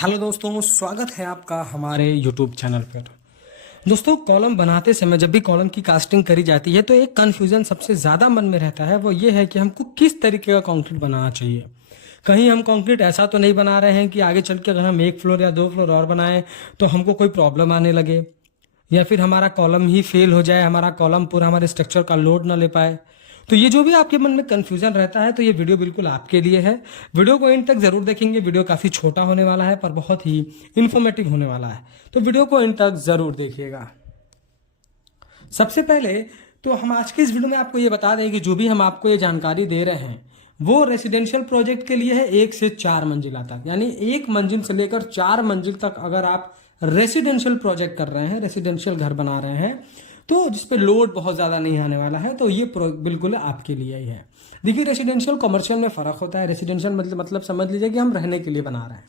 Hello दोस्तों, स्वागत है आपका हमारे यूट्यूब चैनल पर। दोस्तों, कॉलम बनाते समय जब भी कॉलम की कास्टिंग करी जाती है तो एक कन्फ्यूजन सबसे ज़्यादा मन में रहता है, वो ये है कि हमको किस तरीके का कंक्रीट बनाना चाहिए। कहीं हम कंक्रीट ऐसा तो नहीं बना रहे हैं कि आगे चल के अगर हम एक फ्लोर या दो फ्लोर और बनाएं तो हमको कोई प्रॉब्लम आने लगे, या फिर हमारा कॉलम ही फेल हो जाए, हमारा कॉलम पूरा हमारे स्ट्रक्चर का लोड ना ले पाए। तो ये जो भी आपके मन में कन्फ्यूजन रहता है तो ये वीडियो बिल्कुल आपके लिए है। वीडियो को एंड तक जरूर देखेंगे। वीडियो काफ़ी छोटा होने वाला है पर बहुत ही इंफॉर्मेटिव होने वाला है, तो वीडियो को एंड तक जरूर देखिएगा। सबसे पहले तो हम आज के इस वीडियो में आपको ये बता दें कि जो भी हम आपको ये जानकारी दे रहे हैं वो रेसिडेंशियल प्रोजेक्ट के लिए है 1 से 4 मंजिला तक, यानी 1 मंजिल से लेकर 4 मंजिल तक अगर आप रेसिडेंशियल प्रोजेक्ट कर रहे हैं, रेसिडेंशियल घर बना रहे हैं, तो जिस पे लोड बहुत ज़्यादा नहीं आने वाला है, तो ये बिल्कुल आपके लिए ही है। देखिए, रेसिडेंशियल कमर्शियल में फ़र्क होता है। रेसिडेंशियल मतलब समझ लीजिए कि हम रहने के लिए बना रहे हैं,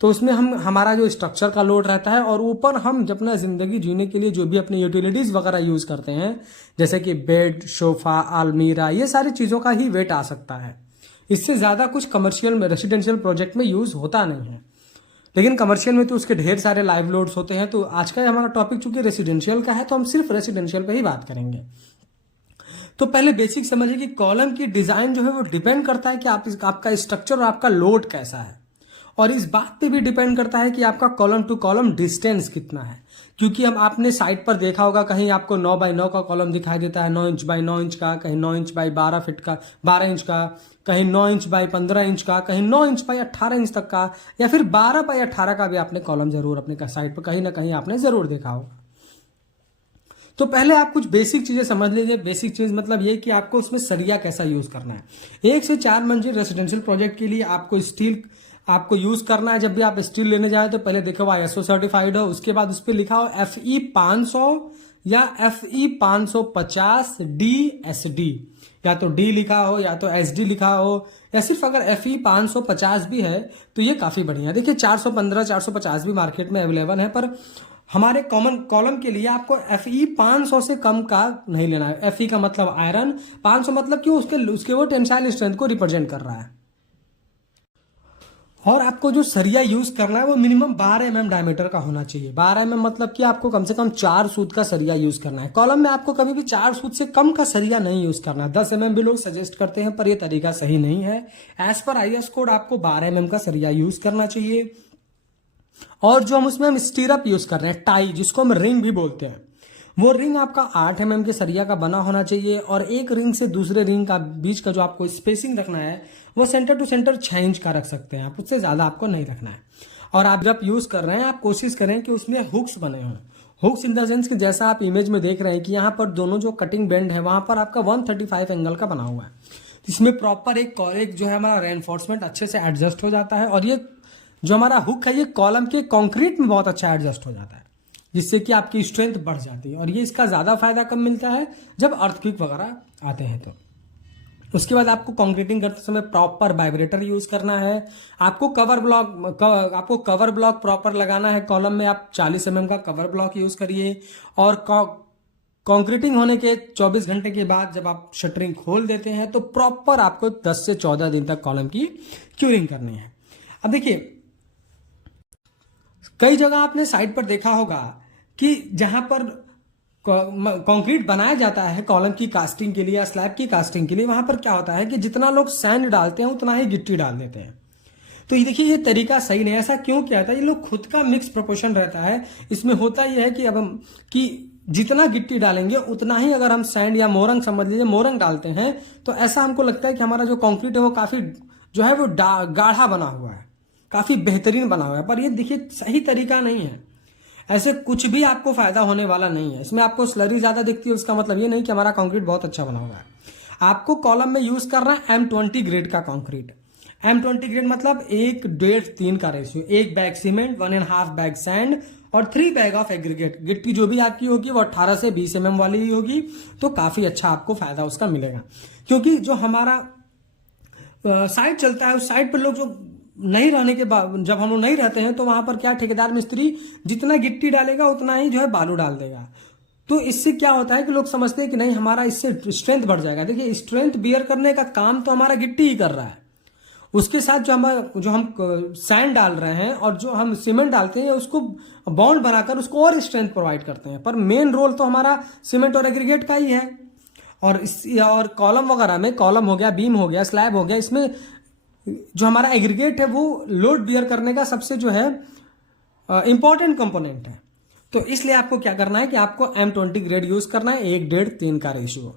तो उसमें हमारा जो स्ट्रक्चर का लोड रहता है और ऊपर हम जब अपना ज़िंदगी जीने के लिए जो भी अपनी यूटिलिटीज़ वगैरह यूज़ करते हैं, जैसे कि बेड, सोफ़ा, अलमीरा, ये सारी चीज़ों का ही वेट आ सकता है। इससे ज़्यादा कुछ कमर्शियल में, रेसिडेंशियल प्रोजेक्ट में यूज़ होता नहीं है। लेकिन कमर्शियल में तो उसके ढेर सारे लाइव लोड्स होते हैं। तो आज का हमारा टॉपिक चूंकि रेसिडेंशियल का है तो हम सिर्फ रेसिडेंशियल पे ही बात करेंगे। तो पहले बेसिक समझिए कि कॉलम की डिजाइन जो है वो डिपेंड करता है कि आपका स्ट्रक्चर और आपका लोड कैसा है, और इस बात पे भी डिपेंड करता है कि आपका कॉलम टू कॉलम डिस्टेंस कितना है। क्योंकि हम आपने साइट पर देखा होगा, कहीं आपको 9 बाई 9 का कॉलम दिखाई देता है, 9 इंच बाई 9 इंच का, कहीं 9 इंच बाई 12 फीट का 12 इंच का, कहीं 9 इंच बाई 15 इंच का, कहीं 9 इंच बाई 18 इंच तक का, या फिर 12 बाई 18 का भी आपने कॉलम जरूर अपने साइट पर कहीं ना कहीं आपने जरूर देखा होगा। तो पहले आप कुछ बेसिक चीजें समझ लीजिए। बेसिक चीज मतलब ये कि आपको उसमें सरिया कैसा यूज करना है। 1 से 4 मंजिल रेसिडेंशियल प्रोजेक्ट के लिए आपको स्टील आपको यूज करना है। जब भी आप स्टील लेने जाए तो पहले देखो ISO सर्टिफाइड हो, उसके बाद उस पर लिखा हो FE 500 या FE 550 DSD, या तो D लिखा हो या तो SD लिखा हो, या सिर्फ अगर FE 550 भी है तो ये काफी बढ़िया है। देखिए, 415 450 भी मार्केट में अवेलेबल है, पर हमारे कॉमन कॉलम के लिए आपको FE 500 से कम का नहीं लेना है। FE का मतलब आयरन, 500 मतलब कि उसके वो टेंसाइल स्ट्रेंथ को रिप्रेजेंट कर रहा है। और आपको जो सरिया यूज करना है वो मिनिमम 12 mm डायमीटर का होना चाहिए। 12 mm मतलब कि आपको कम से कम 4 सूत का सरिया यूज करना है। कॉलम में आपको कभी भी 4 सूत से कम का सरिया नहीं यूज करना है। 10 mm भी लोग सजेस्ट करते हैं, पर यह तरीका सही नहीं है। एज पर IS कोड आपको 12 mm का सरिया यूज करना चाहिए। और जो हम स्टीरअप यूज कर रहे हैं, टाई, जिसको हम रिंग भी बोलते हैं, वो रिंग आपका 8 mm के सरिया का बना होना चाहिए। और एक रिंग से दूसरे रिंग का बीच का जो आपको स्पेसिंग रखना है वो सेंटर टू सेंटर 6 इंच का रख सकते हैं आप, उससे ज्यादा आपको नहीं रखना है। और आप जब यूज कर रहे हैं आप कोशिश करें कि उसमें हुक्स बने हों। हुक्स इन द सेंस कि जैसा आप इमेज में देख रहे हैं कि यहाँ पर दोनों जो कटिंग बेंड है वहां पर आपका 135 एंगल का बना हुआ है। इसमें प्रॉपर एक जो है हमारा रेनफोर्समेंट अच्छे से एडजस्ट हो जाता है। और ये जो हमारा हुक है ये कॉलम के कंक्रीट में बहुत अच्छा एडजस्ट हो जाता है, जिससे कि आपकी स्ट्रेंथ बढ़ जाती है। और ये इसका ज़्यादा फायदा कब मिलता है, जब अर्थक्वेक वगैरह आते हैं। तो उसके बाद आपको कंक्रीटिंग करते समय प्रॉपर वाइब्रेटर यूज करना है। आपको कवर ब्लॉक प्रॉपर लगाना है। कॉलम में आप 40 mm का कवर ब्लॉक यूज करिए। और कंक्रीटिंग होने के 24 घंटे के बाद जब आप शटरिंग खोल देते हैं तो प्रॉपर आपको 10 से 14 दिन तक कॉलम की क्यूरिंग करनी है। अब देखिए, कई जगह आपने साइट पर देखा होगा कि जहां पर कंक्रीट बनाया जाता है कॉलम की कास्टिंग के लिए या स्लैब की कास्टिंग के लिए, वहां पर क्या होता है कि जितना लोग सैंड डालते हैं उतना ही गिट्टी डाल देते हैं। तो ये देखिए, ये तरीका सही नहीं है। ऐसा क्यों किया जाता है? ये लोग खुद का मिक्स प्रोपोर्शन रहता है। इसमें होता यह है कि कि जितना गिट्टी डालेंगे उतना ही अगर हम सैंड या मोरंग, समझ लीजिए मोरंग डालते हैं, तो ऐसा हमको लगता है कि हमारा जो कंक्रीट है वो काफी जो है वो गाढ़ा बना हुआ है, काफी बेहतरीन बना हुआ है। पर ये देखिए, सही तरीका नहीं है। ऐसे कुछ भी आपको फायदा होने वाला नहीं है। इसमें आपको स्लरी ज्यादा दिखती है, उसका मतलब ये नहीं कि हमारा कंक्रीट बहुत अच्छा बना हुआ है। आपको कॉलम में यूज करना है M20 ग्रेड का कंक्रीट। M20 ग्रेड मतलब 1:3 का ratio, 1 bag cement, 1.5 bag sand और 3 बैग ऑफ एग्रीगेट। गिट्टी जो भी आपकी होगी वो 18 से 20 mm वाली ही होगी, तो काफी अच्छा आपको फायदा उसका मिलेगा। क्योंकि जो हमारा साइट चलता है उस साइट पर लोग जो नहीं रहने के बाद, जब हम लोग नहीं रहते हैं तो वहां पर क्या, ठेकेदार मिस्त्री जितना गिट्टी डालेगा उतना ही जो है बालू डाल देगा। तो इससे क्या होता है कि लोग समझते हैं कि नहीं हमारा इससे स्ट्रेंथ बढ़ जाएगा। देखिए, स्ट्रेंथ बियर करने का काम तो हमारा गिट्टी ही कर रहा है। उसके साथ जो हम सैंड डाल रहे हैं और जो हम सीमेंट डालते हैं उसको बॉन्ड बनाकर उसको और स्ट्रेंथ प्रोवाइड करते हैं। पर मेन रोल तो हमारा सीमेंट और एग्रीगेट का ही है। और कॉलम वगैरह में, कॉलम हो गया, बीम हो गया, स्लैब हो गया, इसमें जो हमारा एग्रीगेट है वो लोड बियर करने का सबसे जो है इंपॉर्टेंट कंपोनेंट है। तो इसलिए आपको क्या करना है कि आपको M20 ग्रेड यूज करना है, 1:1.3 का रेशियो।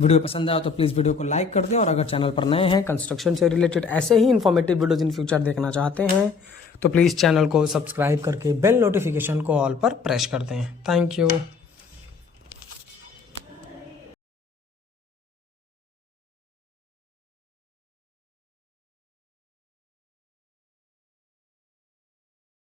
वीडियो पसंद आया तो प्लीज़ वीडियो को लाइक कर दें, और अगर चैनल पर नए हैं, कंस्ट्रक्शन से रिलेटेड ऐसे ही इन्फॉर्मेटिव वीडियोज इन फ्यूचर देखना चाहते हैं तो प्लीज़ चैनल को सब्सक्राइब करके बेल नोटिफिकेशन को ऑल पर प्रेस कर दें। Thank you.